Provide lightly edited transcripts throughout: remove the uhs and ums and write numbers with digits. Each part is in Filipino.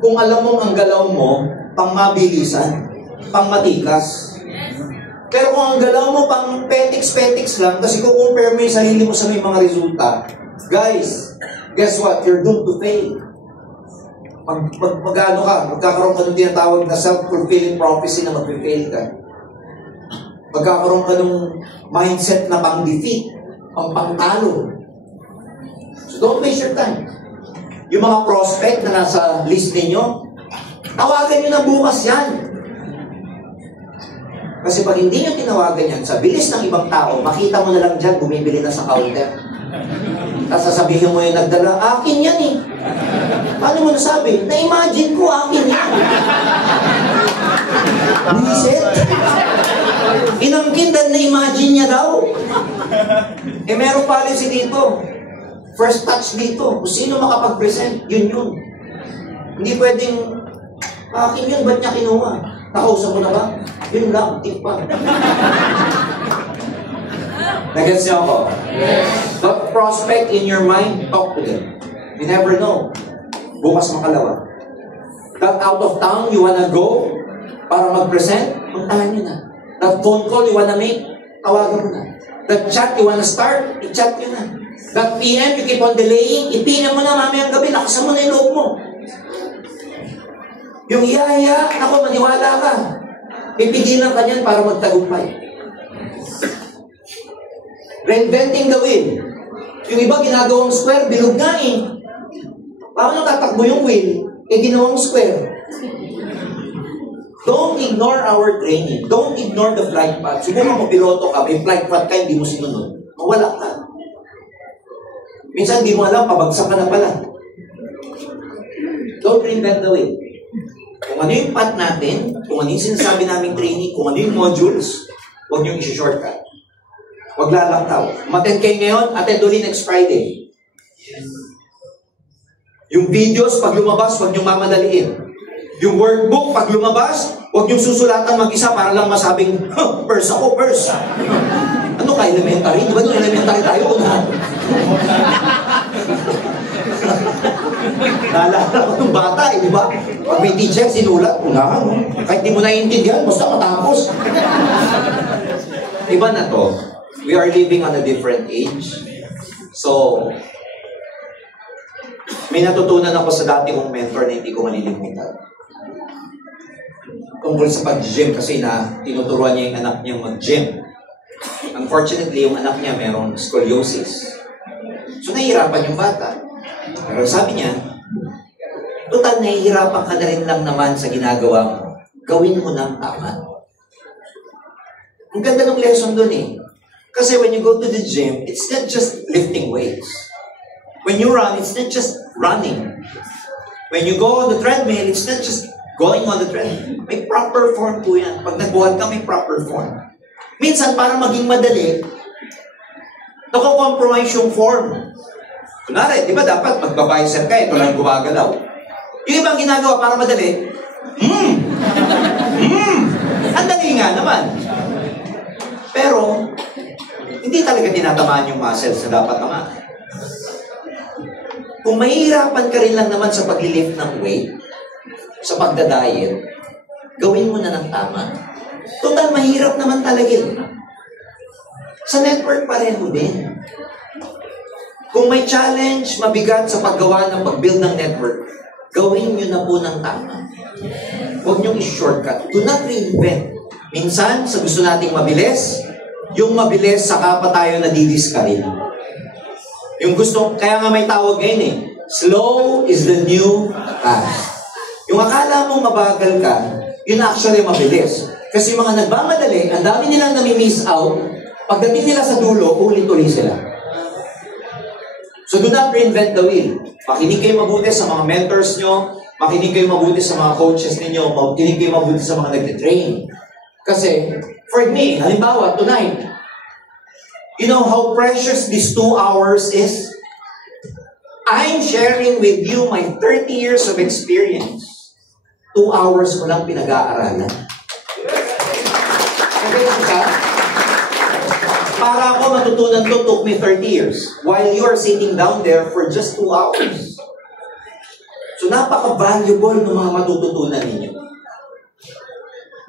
kung alam mong ang galaw mo, pang mabilisan, pang matikas. Pero kung ang galaw mo pang petiks-petiks lang, kasi kung compare mo yung sarili mo sa may mga resulta, guys, guess what? You're doomed to fail. Mag-ano ka, magkakaroon ka ng tinatawag na self-fulfilling prophecy na mag-fail ka. Magkakaroon ka ng mindset na pang-defeat, pang-talo. So don't waste your time. Yung mga prospect na nasa list ninyo, tawagan nyo na bukas yan. Kasi pag hindi nyo tinawagan yan, sa bilis ng ibang tao, makita mo na lang dyan, bumibili na sa counter. Tapos sasabihin mo yung nagdala, akin yan eh. Paano mo nasabi? Na-imagine ko, akin yan. Buisit. Inangkin dahil na-imagine niya daw. Eh meron policy dito. First touch dito. Kung sino makapag-present, yun. Hindi pwedeng, akin yun, ba't niya kinuha? Nakausap mo na ba? Yun lang, tip pa. Nagets niyo ako? Yes. That prospect in your mind, talk to them. You never know. Bukas makalawa. That out of town you wanna go para mag-present, puntahan nyo na. That phone call you wanna make, tawagan mo na. That chat you wanna start, i-chat nyo na. That PM you keep on delaying, i-PM mo na mamayang gabi, lakasan mo na yung loob mo. Yung iya-iya, ako, maniwala ka. Pipigilan ka niyan para magtagumpay. Reinventing the wheel. Yung iba ginagawang square, bilog nga eh. Paano tatakbo yung wheel? Eh, ginawang square. Don't ignore our training. Don't ignore the flight path. Siguro kung piloto ka, may flight path ka, hindi mo sinunod. Mawala ka. Minsan, hindi mo alam, pabagsak ka na pala. Don't reinvent the wheel. Kung ano yung path natin, kung ano yung sinasabi namin training, kung ano yung modules, huwag nyo isi-shortcut. Huwag lalaktaw. Umattend kayo ngayon, attend ulit next Friday. Yung videos, pag lumabas, huwag nyo mamadaliin. Yung workbook, pag lumabas, huwag nyo susulatan mag-isa para lang masabing, purse ako, purse. Ano ka, elementary? Di ba nung elementary tayo? Naalala ko nung bata, di ba? Pag may teacher, sinulat, unahan. Kahit di mo naiintindihan, basta matapos. Iba na to. We are living on a different age. So, may natutunan ako sa dati kong mentor na hindi ko malilimutan. Tungkol sa pag-gym kasi na tinuturuan niya yung anak niya mag-gym. Unfortunately, yung anak niya mayroong scoliosis. So, nahihirapan yung bata. Pero sabi niya, total nahihirapan ka na rin lang naman sa ginagawa mo. Gawin mo ng tama. Ang ganda ng lesson dun eh. Kasi when you go to the gym, it's not just lifting weights. When you run, it's not just running. When you go on the treadmill, it's not just going on the treadmill. May proper form po yan. Pag nagbuhat ka, may proper form. Minsan, para maging madali, nako-compromise yung form. Kunwari, di ba dapat magbabicer ka, ito lang gumagalaw. Yung ibang ginagawa para madali, ang dali nga naman. Pero, hindi talaga tinatamaan yung muscles na dapat naman. Kung mahihirapan ka rin lang naman sa paglilift ng weight, sa pagdadiet, gawin mo na ng tama. Total, mahirap naman talaga eh. Sa network pareho din. Kung may challenge, mabigat sa paggawa ng pag-build ng network, gawin nyo na po ng tama. Huwag nyo i-shortcut. Do not reinvent. Minsan, sa gusto nating mabilis, yung mabilis, saka pa tayo nadidiscourage. Yung gusto, kaya nga may tawag ngayon eh, slow is the new fast. Yung akala mong mabagal ka, yun actually mabilis. Kasi yung mga nagmamadali, ang dami nilang nami-miss out, pagdating nila sa dulo, ulit-ulit sila. So do not reinvent the wheel. Makinig kayo mabuti sa mga mentors nyo, makinig kayo mabuti sa mga coaches ninyo, makinig kayo mabuti sa mga nagtitrain. Kasi, for me, halimbawa, tonight, you know how precious these 2 hours is? I'm sharing with you my 30 years of experience. 2 hours ko lang pinag-aaralan. Para ako matutunan to took me 30 years. While you are sitting down there for just 2 hours. So So, napaka-valuable ng mga matututunan ninyo.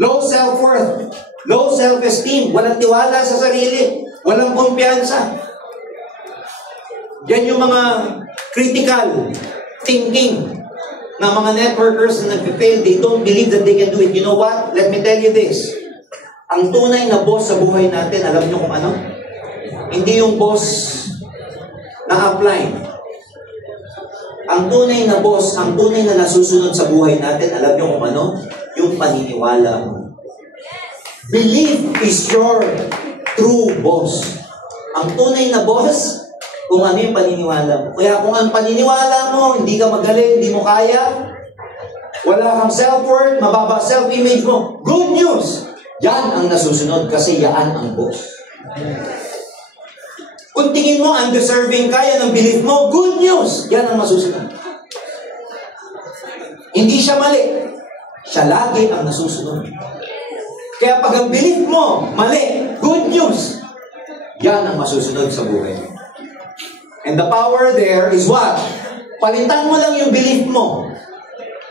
Low self-worth, low self-esteem, walang tiwala sa sarili, walang kumpiyansa. Yan yung mga critical thinking na mga networkers na nag-fail. They don't believe that they can do it. You know what? Let me tell you this. Ang tunay na boss sa buhay natin, alam nyo kung ano? Hindi yung boss na upline. Ang tunay na boss, ang tunay na nasusunod sa buhay natin, alam nyo kung ano? Yung paniniwala mo. Belief is your true boss. Ang tunay na boss, kung ano yung paniniwala mo. Kaya kung ang paniniwala mo, hindi ka magaling, hindi mo kaya, wala kang self-worth, mababa self-image mo, good news! Yan ang nasusunod kasi yan ang boss. Kung tingin mo, undeserving ka, yan ang belief mo, good news! Yan ang masusunod. Hindi siya mali. Siya lagi ang nasusunod. Kaya pag ang belief mo, mali, good news, yan ang masusunod sa buhay mo. And the power there is what? Palitan mo lang yung belief mo.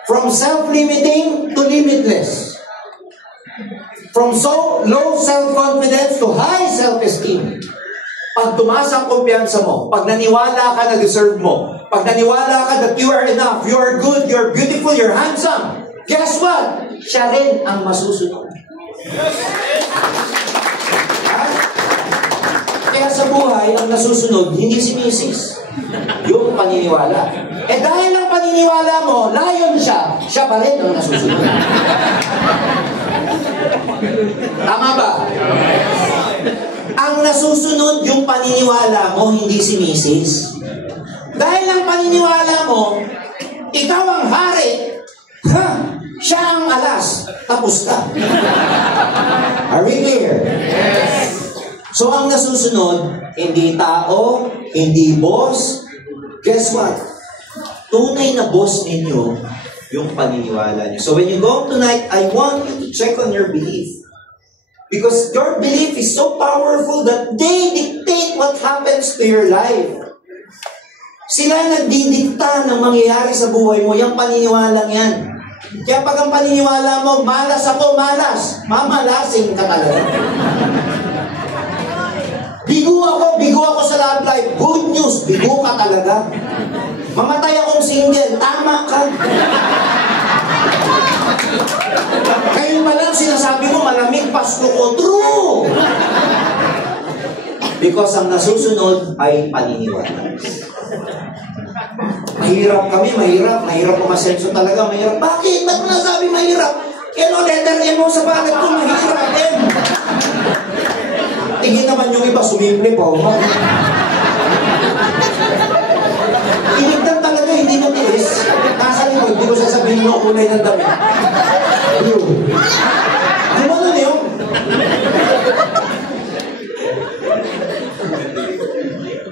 From self-limiting to limitless. From so low self-confidence to high self-esteem. Pag tumaas ang kumpiyansa mo, pag naniwala ka na deserve mo, pag naniwala ka that you are enough, you are good, you are beautiful, you are handsome, guess what? Siya rin ang masusunod. Kaya sa buhay, ang nasusunod, hindi si Mrs. Yung paniniwala. Eh dahil ang paniniwala mo, lion siya, siya pa rin ang nasusunod. Tama ba? Ang nasusunod, yung paniniwala mo, hindi si Mrs. Dahil ang paniniwala mo, ikaw ang hari, siya ang alas, tapos ka. Are we clear? Yes. So, ang nasusunod, hindi tao, hindi boss. Guess what? Tunay na boss ninyo, yung paniniwala niyo. So, when you go tonight, I want you to check on your belief. Because your belief is so powerful that they dictate what happens to your life. Sila nagdidikta ng mangyayari sa buhay mo, yung paniniwalang yan. Kaya pag ang paniniwala mo, malas ako, malas. Mamalasing ka talaga. Bigo ako sa love life. Good news, bigo ka talaga. Mamatay akong single, tama ka. Ngayon pa lang sinasabi mo, malamig Pasko ko. True! Because ang nasusunod ay paniniwala. Mahirap kami, mahirap umasenso talaga, mahirap. Bakit? Ba't mo nasabi mahirap? Kaya letter M mo sa bakit ko mahirap M? Tingin naman yung iba, sumimple po. Tinignan talaga, hindi mo tiis. Nasa likod, hindi ko sasabihin mo kulay ng damit. Blue. Gumano yun?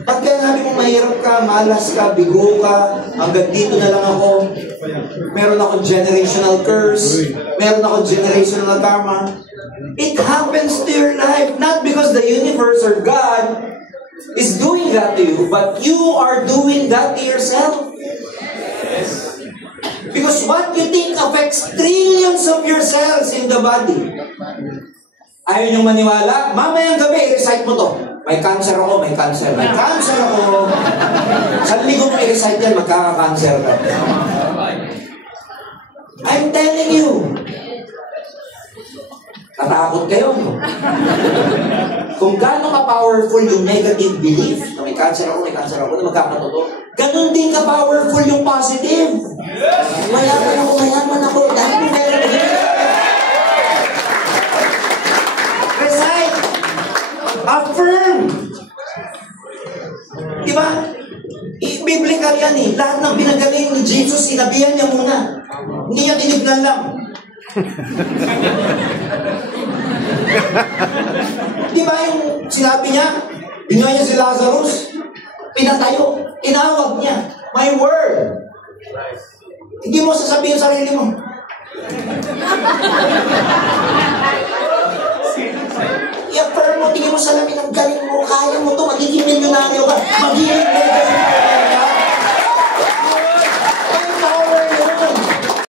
At kaya sabi mo, mahirap ka, malas ka, bigo ka, hanggang dito na lang ako. Meron akong generational curse. Meron akong generational karma. It happens to your life, not because the universe or God is doing that to you, but you are doing that to yourself. Because what you think affects trillions of your cells in the body. Ayaw niyong maniwala? Mamayang gabi, i-recite mo to. May cancer ako, may cancer. May cancer ako. Sa linggo mo i-recite yan, magkaka-cancer ka. I'm telling you. Natakot kayo, no? Kung gaano ka-powerful yung negative belief na may cancer ako, na magkakatotoo, ganun din ka-powerful yung positive. Mayaman ako, dahil meron ako. Recite. Affirm. Diba? Biblical yan eh. Lahat ng pinagaling ni Jesus, sinabihan niya muna. Hindi niya tinignan lang. Di ba yung sinabi niya, binuhay niya si Lazarus, pinatayo, tinawag niya, my word. Hindi mo sasabihin sa sarili mo. I-affirm mo, tingin mo sa lamin, ang galing mo, kaya mo to, magiging milyonaryo ka, magiging legacy.